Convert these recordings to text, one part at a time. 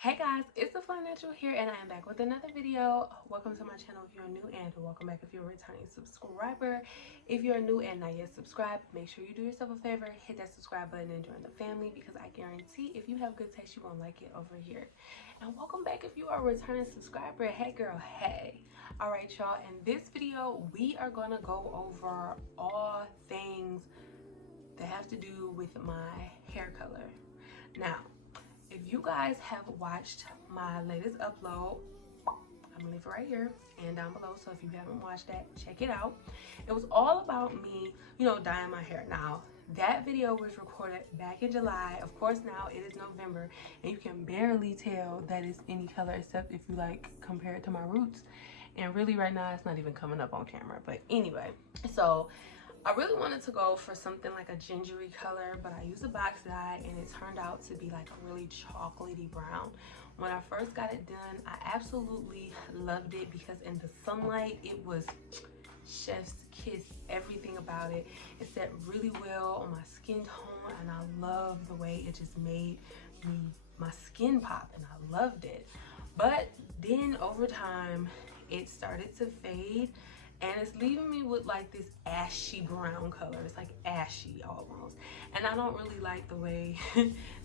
Hey guys, it's the Fun Natural here, and I am back with another video. Welcome to my channel if you're new, and welcome back if you're a returning subscriber. If you're new and not yet subscribed, make sure you do yourself a favor, hit that subscribe button and join the family, because I guarantee if you have good taste, you're gonna like it over here. And welcome back if you are a returning subscriber. Hey girl, hey. All right, y'all, in this video we are gonna go over all things that have to do with my hair color. Now, if you guys have watched my latest upload, I'm gonna leave it right here and down below, so if you haven't watched that, check it out. It was all about me, dyeing my hair. Now, that video was recorded back in July. Of course, now it is November, and you can barely tell that it's any color except if you compare it to my roots. And really right now, it's not even coming up on camera. But anyway, so I really wanted to go for something like a gingery color, but I used a box dye and it turned out to be like a really chocolatey brown. When I first got it done, I absolutely loved it because in the sunlight, it was chef's kiss. Everything about it. It set really well on my skin tone, and I love the way it just made my skin pop, and I loved it. But then over time, it started to fade, and it's leaving me with like this ashy brown color. It's like ashy almost, and I don't really like the way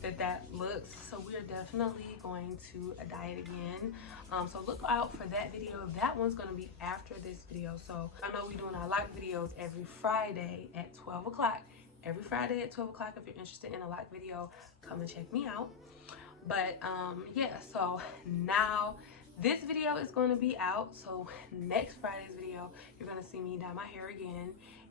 that looks. So we're definitely going to dye it again. So look out for that video. That one's going to be after this video. So I know we're doing our lock videos every Friday at 12 o'clock. Every Friday at 12 o'clock. If you're interested in a lock video, come and check me out. But yeah, so now this video is going to be out. So next Friday's video, you're going to see me dye my hair again,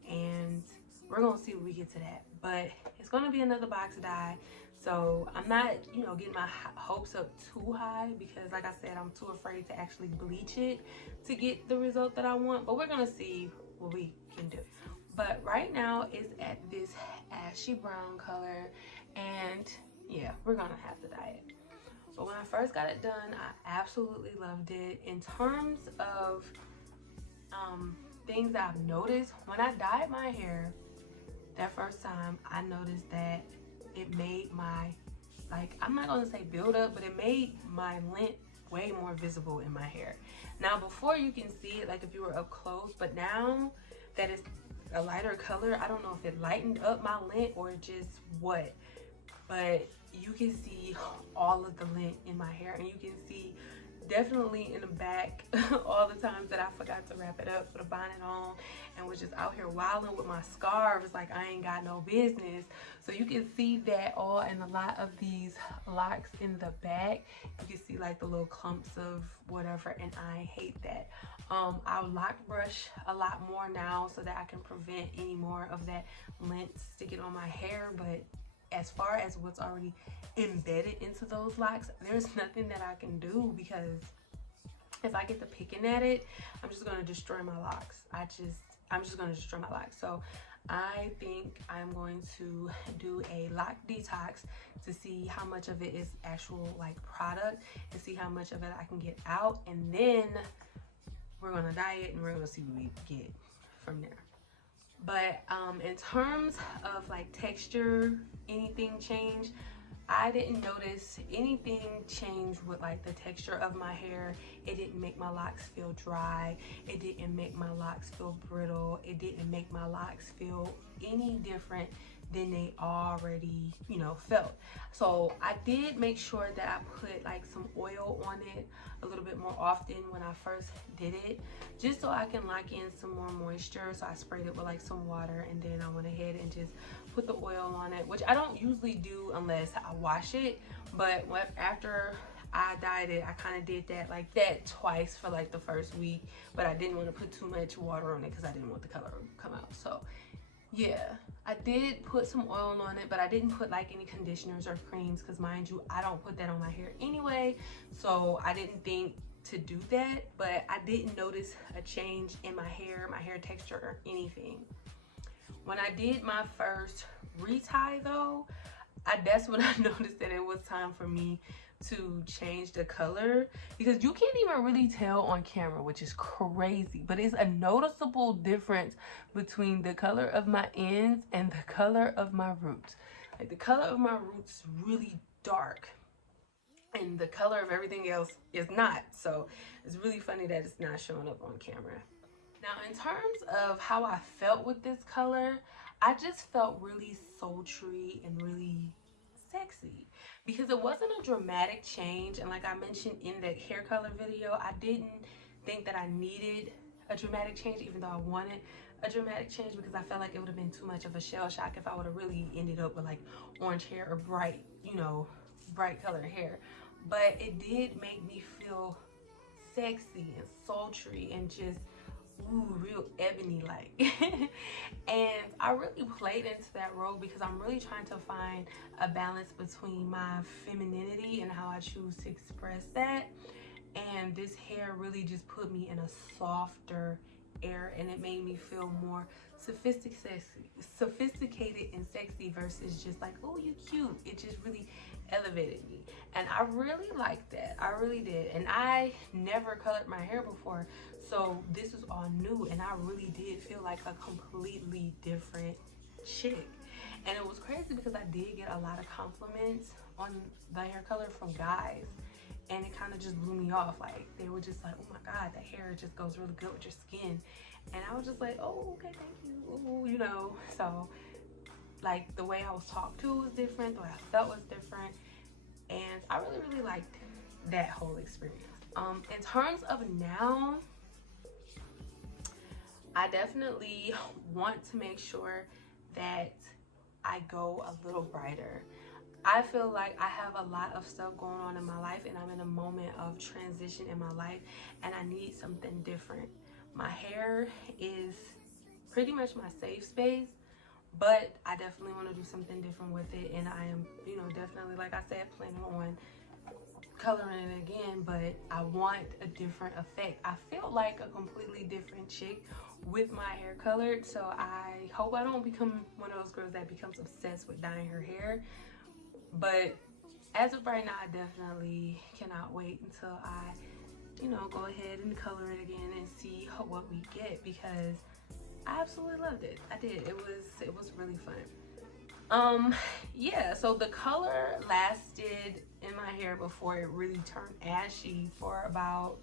and we're going to see when we get to that. But it's going to be another box dye. So I'm not, getting my hopes up too high, because like I said, I'm too afraid to actually bleach it to get the result that I want. But we're going to see what we can do. But right now it's at this ashy brown color, and yeah, we're going to have to dye it. But when I first got it done, I absolutely loved it. In terms of things I've noticed, when I dyed my hair that first time, I noticed that it made my, I'm not going to say build up, but it made my lint way more visible in my hair. Now, before you can see it, like if you were up close, but now that it's a lighter color, I don't know if it lightened up my lint or just what, but you can see all of the lint in my hair, and you can see definitely in the back all the times that I forgot to wrap it up, put a bonnet on, and was just out here wilding with my scarves like I ain't got no business. So you can see that all in a lot of these locks in the back. You can see like the little clumps of whatever, and I hate that. I'll lock brush a lot more now so that I can prevent any more of that lint sticking on my hair. But as far as what's already embedded into those locks, there's nothing that I can do, because if I get to picking at it, I'm just going to destroy my locks. I'm just going to destroy my locks. So I think I'm going to do a lock detox to see how much of it is actual product, and see how much of it I can get out, and then we're going to dye it and we're going to see what we get from there. But in terms of texture, anything change, I didn't notice anything change with the texture of my hair. It didn't make my locks feel dry. It didn't make my locks feel brittle. It didn't make my locks feel any different than they already, felt. So I did make sure that I put some oil on it a little bit more often when I first did it, just so I can lock in some more moisture. So I sprayed it with some water, and then I went ahead and just put the oil on it, which I don't usually do unless I wash it. But after I dyed it, I kind of did that twice for the first week, but I didn't want to put too much water on it because I didn't want the color to come out. So yeah, I did put some oil on it, but I didn't put any conditioners or creams, because mind you, I don't put that on my hair anyway, so I didn't think to do that. But I didn't notice a change in my hair texture, or anything. When I did my first retie though, that's when I noticed that it was time for me to change the color, because you can't even really tell on camera, which is crazy, but it's a noticeable difference between the color of my ends and the color of my roots. The color of my roots is really dark, and the color of everything else is not. So it's really funny that it's not showing up on camera. Now, in terms of how I felt with this color, I just felt really sultry and really sexy because it wasn't a dramatic change. And like I mentioned in the hair color video, I didn't think that I needed a dramatic change, even though I wanted a dramatic change, because I felt like it would have been too much of a shell shock if I would have really ended up with like orange hair or bright, you know, bright colored hair. But it did make me feel sexy and sultry and just real ebony like. And I really played into that role because I'm really trying to find a balance between my femininity and how I choose to express that, and this hair really just put me in a softer air, and it made me feel more sophisticated and sexy versus just like, oh, you cute. It just really elevated me, and I really liked that. I really did. And I never colored my hair before, so this is all new, and I really did feel like a completely different chick. And it was crazy because I did get a lot of compliments on the hair color from guys, and it kind of just blew me off. Like, they were just like, oh my god, the hair just goes really good with your skin. And I was just like, oh, okay, thank you. Ooh, you know. So like, the way I was talked to was different, the way I felt was different, and I really liked that whole experience. In terms of now, I definitely want to make sure that I go a little brighter. I feel like I have a lot of stuff going on in my life, and I'm in a moment of transition in my life, and I need something different. My hair is pretty much my safe space, but I definitely want to do something different with it, and I am, you know, definitely, like I said, planning on coloring it again, but I want a different effect. I feel like a completely different chick with my hair colored, so I hope I don't become one of those girls that becomes obsessed with dyeing her hair. But as of right now, I definitely cannot wait until I, you know, go ahead and color it again and see what we get, because I absolutely loved it. I did. It was really fun. Yeah, so the color lasted in my hair before it really turned ashy for about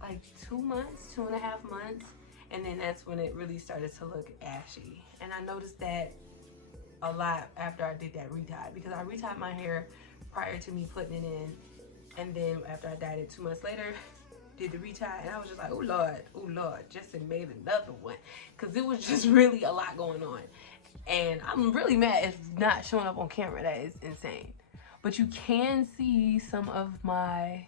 like 2 months, 2.5 months, and then that's when it really started to look ashy. And I noticed that a lot after I did that retie, because I retied my hair prior to me putting it in, and then after I dyed it 2 months later, did the retie, and I was just like, oh lord, just made another one, because it was just really a lot going on. And I'm really mad it's not showing up on camera. That is insane. But you can see some of my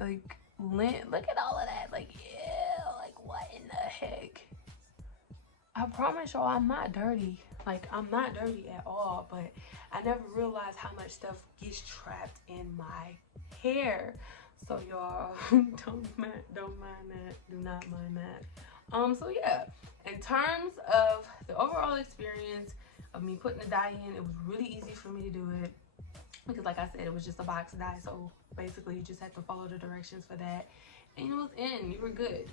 like lint. Look at all of that. Like, yeah, like what in the heck? I promise y'all, I'm not dirty. Like, I'm not dirty at all, but I never realized how much stuff gets trapped in my hair. So y'all, don't mind that. Do not mind that. So yeah, in terms of the overall experience of me putting the dye in, it was really easy for me to do it, because like I said, it was just a box dye. So basically you just had to follow the directions for that, and it was in, you were good.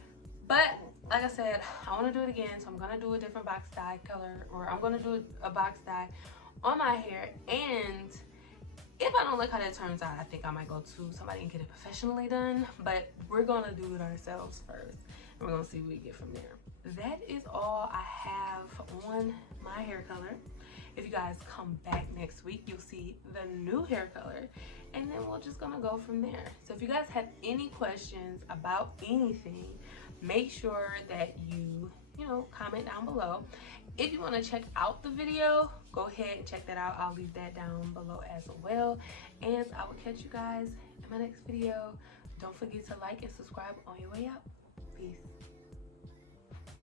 But like I said, I want to do it again, so I'm going to do a different box dye color, or I'm going to do a box dye on my hair. And if I don't like how that turns out, I think I might go to somebody and get it professionally done. But we're going to do it ourselves first, and we're going to see what we get from there. That is all I have on my hair color. If you guys come back next week, you'll see the new hair color, and then we're just gonna go from there. So if you guys have any questions about anything, make sure that you comment down below. If you want to check out the video, go ahead and check that out. I'll leave that down below as well, and I will catch you guys in my next video. Don't forget to like and subscribe on your way out. Peace.